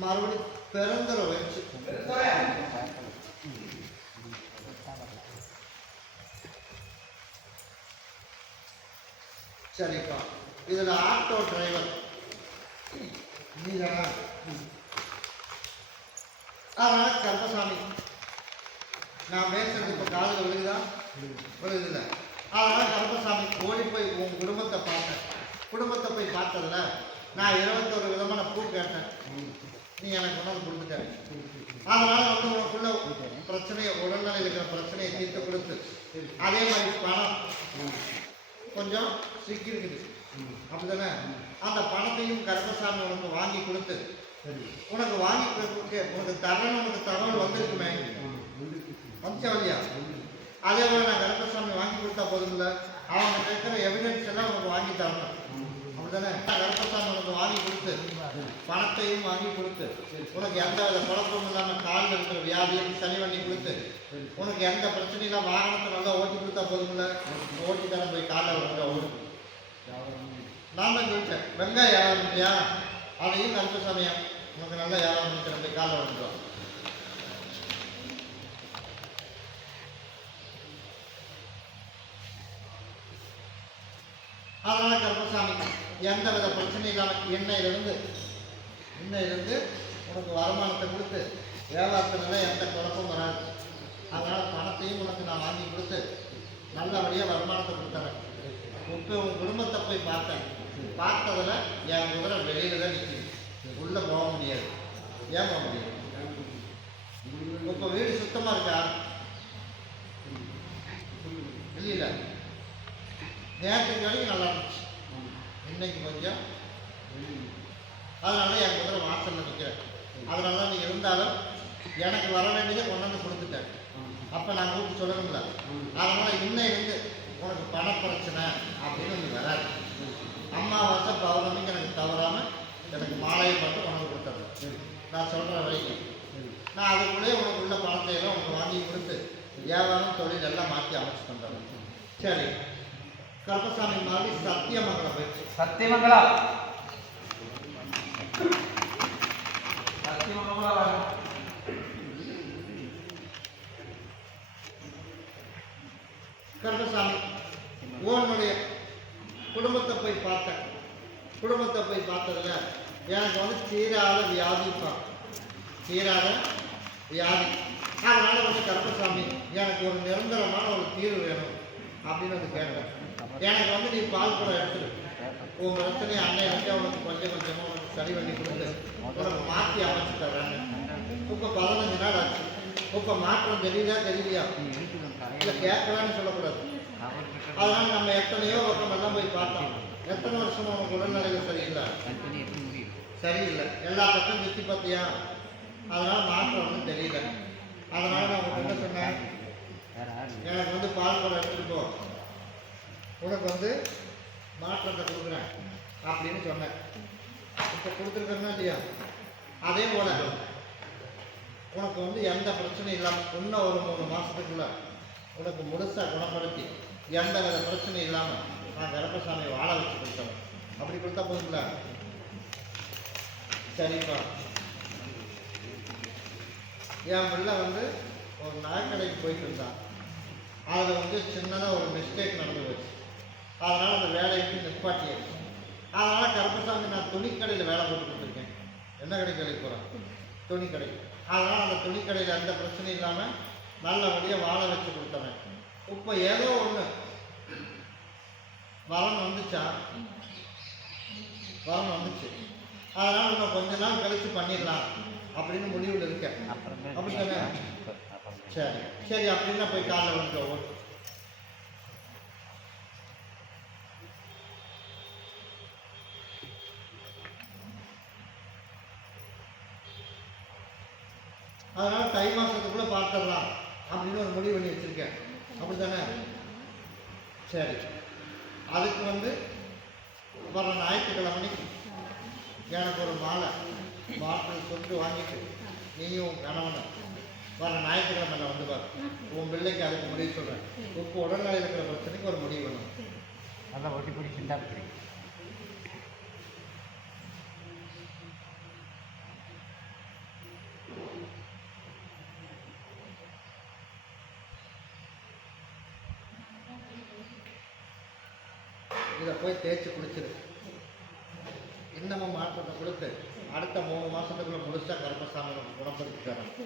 மறுபடியும் பெருந்தரை வச்சு. சரிப்பா. இதில் ஆட்டோ டிரைவர் நீதானா? அதனால கருப்பசாமி நான் பேசுறது இப்போ காதில் விழுகுதா? விழுகுதில்ல. அதனால கந்தசாமி ஓடி போய் உன் குடும்பத்தை பார்த்தேன். குடும்பத்தை போய் பார்த்ததுல நான் இருபத்தொரு விதமான பூ கேட்டேன். நீ எனக்கு உணவு கொடுத்துட்ட. அதனால வந்து உனக்குள்ள பிரச்சனையை உடல்நிலை இருக்கிற பிரச்சனையை தீர்த்து கொடுத்து. அதே மாதிரி பணம். கொஞ்சம் சிக்கி இருக்குது அப்படிதானே? அந்த பணத்தையும் கருப்பசாமி உனக்கு வாங்கி கொடுத்து உனக்கு வாங்கி கொடுத்து உனக்கு தரணும் உனக்கு தகவல் வந்திருக்குமே. வந்துச்சா இல்லையா? அதே போல நான் கருப்பசாமி வாங்கி கொடுத்தா போதும் இல்லை அவங்க கேட்குற எவிடன்ஸ் எல்லாம் உனக்கு வாங்கி தரணும். அப்படிதானே? கொடுத்து பணத்தையும் வாங்கி கொடுத்து உனக்கு எந்த வித குழப்பமும் இல்லாமல் காலில் இருக்கிற வியாதியும் சரி பண்ணி கொடுத்து உனக்கு எந்த பிரச்சனையும் வாகனத்தை நல்லா ஓட்டி கொடுத்தா போதும்ல? ஓட்டி தர போய் காலில் விழுந்த ஓடு நான் தான் சொல்லிட்டேன் வெங்காயம் யாரும் இல்லையா அதையும் சமயம். உனக்கு நல்லா யாரும் இருக்கிற போய் காலில் வந்துடும் எந்த வித பிரச்சனையும் இல்லாமல் எண்ணெயிலிருந்து உனக்கு வருமானத்தை கொடுத்து வேளாத்தினால எந்த குழப்பம் வராது. அதனால் பணத்தையும் உனக்கு நான் வாங்கி கொடுத்து நல்லபடியாக வருமானத்தை கொடுத்துறேன். இப்போ உன் குடும்பத்தை போய் பார்த்தேன். பார்த்ததில் என் குதிரை வெளியில தான் நிற்கிது உள்ளே போக முடியாது. ஏன் போக முடியாது? இப்போ வீடு சுத்தமாக இருக்கா? இல்லை நேற்றுக்கு வரைக்கும் நல்லா அதனால என் குதிரை வாசல்ல நிற்கிறேன் அதனால தான் நீ இருந்தாலும் எனக்கு வர வேண்டியதை கொண்டாந்து கொடுத்துட்டேன். அப்போ நான் கூப்பிட்டு சொல்லணும்ல அதனால இருந்து உனக்கு பண பிரச்சனை அப்படின்னு நீ வராது. அம்மாவாசை பௌர்ணமிக்கு எனக்கு தவறாம எனக்கு மாலையை மட்டும் உனக்கு கொடுத்துறேன். நான் சொல்கிற வரைக்கும். நான் அதுக்குள்ளேயே உனக்கு உள்ள பணத்தை எல்லாம் உனக்கு வாங்கி கொடுத்து வியாபாரம் தொழில் எல்லாம் மாற்றி அமைச்சு தந்துடுறேன். சரி. கருப்பசாமி மாதிரி சத்தியமங்கலம் போயிடுச்சு. சத்தியமங்கலம்? குடும்பத்தை போய் பார்த்தேன். குடும்பத்தை போய் பார்த்ததில் எனக்கு வந்து தீராத வியாதிப்பான் தீராத வியாதி. அதனால் வந்து கருப்பசாமி எனக்கு ஒரு நிரந்தரமான ஒரு தீர்வு வேணும் அப்படின்னு வந்து கேட்டேன். எனக்கு வந்து நீ பால் கூட எடுத்துரு. உன் பிரச்சனையை அன்னை வந்து உனக்கு கொஞ்சம் கொஞ்சமாக உனக்கு சரி பண்ணி கொடுத்து உனக்கு மாற்றி அமைச்சு தர்றாங்க இப்போ பதினஞ்சு நாள் ஆச்சு. இப்போ மாற்றம் தெரியுதா தெரியலையா? இல்லை கேட்கலான்னு சொல்லக்கூடாது. அதனால நம்ம எத்தனையோ பக்கம் எல்லாம் போய் வருஷமா உனக்கு உடல்நிலைகள் சரியில்லை. சரியில்லை. எல்லா பக்கம் சுற்றி பார்த்தியா? அதனால மாற்றம் ஒன்றும் தெரியல. அதனால நான் உங்ககிட்ட சொன்னேன். எனக்கு வந்து பால் குடம் எடுத்துட்டு போ. உனக்கு வந்து மாற்றத்தை கொடுக்குறேன் அப்படின்னு சொன்னேன். இப்போ கொடுத்துருக்கேன்னா இல்லையா? அதே போல உனக்கு வந்து எந்த பிரச்சனையும் இல்லாமல் இன்னும் ஒரு மூணு மாதத்துக்குள்ள உனக்கு முழுசாக குணப்படுத்தி எந்த வித பிரச்சனையும் இல்லாமல் நான் கருப்பசாமி வாழ வச்சு கொடுத்தேன் போதுங்களா சரிப்பா. என் பிள்ளை வந்து ஒரு நகைக்கடைக்கு போயிட்டு இருந்தான் அதில் வந்து சின்னதாக ஒரு மிஸ்டேக் நடந்து போச்சு. அதனால் அந்த வேலைக்கு நிப்பாட்டியாச்சு அதனால் கருப்பசாமி நான் துணிக்கடையில் வேலை போட்டு கொடுத்துருக்கேன் என்ன கடைக்கு வேலைக்கு போகிறேன் துணிக்கடை. அதனால் அந்த துணிக்கடையில் எந்த பிரச்சனையும் இல்லாமல் நல்லபடியாக வாழ வச்சு கொடுத்தவன். இப்போ ஏதோ ஒன்று வரம் வந்துச்சா? வரன் வந்துச்சு. அதனால் இன்னும் கொஞ்ச நாள் கழிச்சு பண்ணிடலாம் அப்படின்னு முடிவில் இருக்கேன். அப்படித்தானே சரி. சரி அப்படின்னா போய் காலைல வந்து ஓட்டு அதனால தை மாசத்துக்குள்ள பார்த்துடலாம் அப்படின்னு ஒரு முடிவு பண்ணி வச்சிருக்கேன் அப்படித்தானே சரி. அதுக்கு வந்து வர ஞாயிற்றுக்கிழமைக்கு எனக்கு ஒரு மாலை. பாட்டில் சொல்லிட்டு வாங்கிட்டு நீயும் உன் கணவனும் வர ஞாயிற்றுக்கிழமையில் வந்து பாரு. உன் பிள்ளைக்கு அதுக்கு முடிவு சொல்கிறேன் இப்போ உடல்நிலை இருக்கிற பிரச்சனைக்கு ஒரு முடிவு வேணும். நல்லா ஒட்டி பிடி சிந்தா இதை போய் தேய்ச்சி குடிச்சிரு. இன்னமும் மாற்றத்தை கொடுத்து அடுத்த மூணு மாதத்துக்குள்ளே முழுசாக கருப்பசாமி குணப்படுத்தி தரணும்